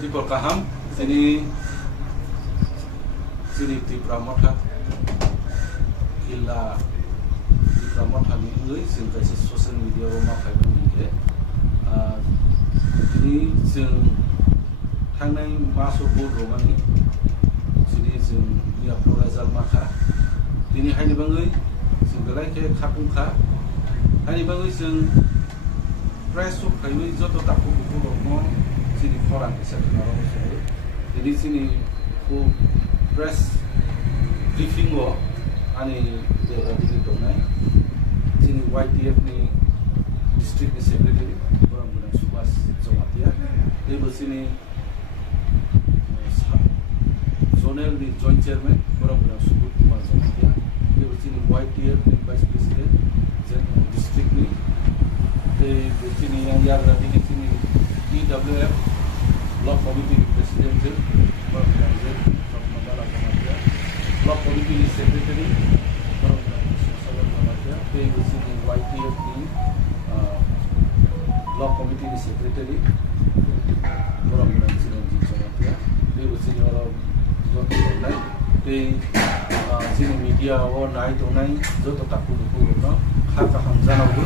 Tripol kaham sini Tripura motha kila Tripura motha ni ngui sing kaisa social media o ma khai ni ke ini sing thangnai maso bo romani sini sing ya proposal makha ini haini bangai sing galai ke khapung kha haini bangai sing press of highway joto tapu bu mo sini foran ke sakna ro so jadi sini ko press briefing wo ani de radili to nai sini YTF ni district secretary Boram Guna Subhas Jomatia de sini zonal ni joint chairman Boram Guna Subut Kumar Jomatia de sini YTF ni vice president district ni de sini yang yar radili sini EWF block committee president Boram Guna Jomatia block committee secretary Boram Guna Jomatia de sini YTF ni block committee secretary Boram Guna Jomatia de sini orang joto nai de sini media o nai to nai joto taku duku no khaka hamjana bu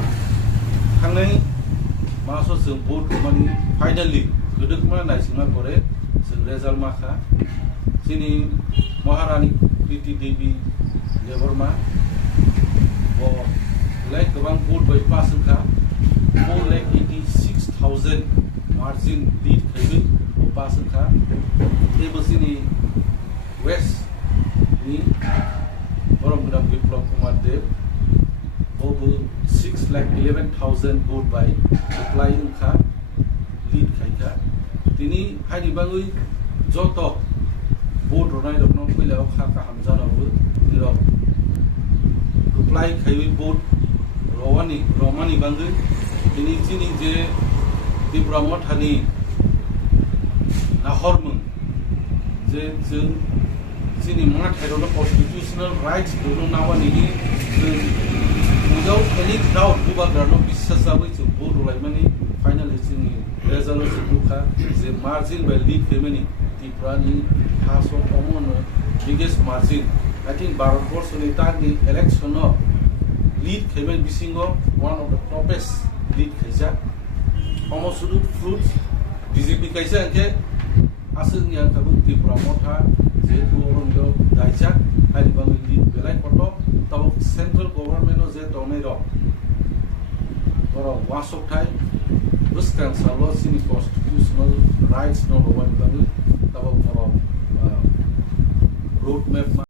khangai maso sing vote mani finally guduk ma nai singma pore sing result ma kha sini Maharani Priti Devi Devarma o like gabang vote by pass kha 4,86,000 margin lead khaibi o pass kha de sini West ni Boram Guna Biplop Kumar Dev over 6,11,000 vote by applying kha lead khaika tini haini bangui joto vote ronai dokno koila kha ka hamjana bu tiro apply khaiwi vote romani bangui tini chini je Tripura mothani nahormung je जों sini मा थाइरोनो constitutional rights दोनो नावानि without any doubt bubagrano বিশ্বাস जाबै जों vote लाइमानि finally जोंनि resolution रुखा जे margin by lead femini Tripurani haso common biggest margin I think Bharatbharshoni tani election no lead femen bisingo one of the toppest lead khaisa almost fruits BJP kaisa ke asung yang kabu Tripura motha jetu orang yo daijak hari bangun di belai koto tahu central government o je tonai ro orang wasok thai buskan salo sini constitutional rights no lawan bangun tahu orang road map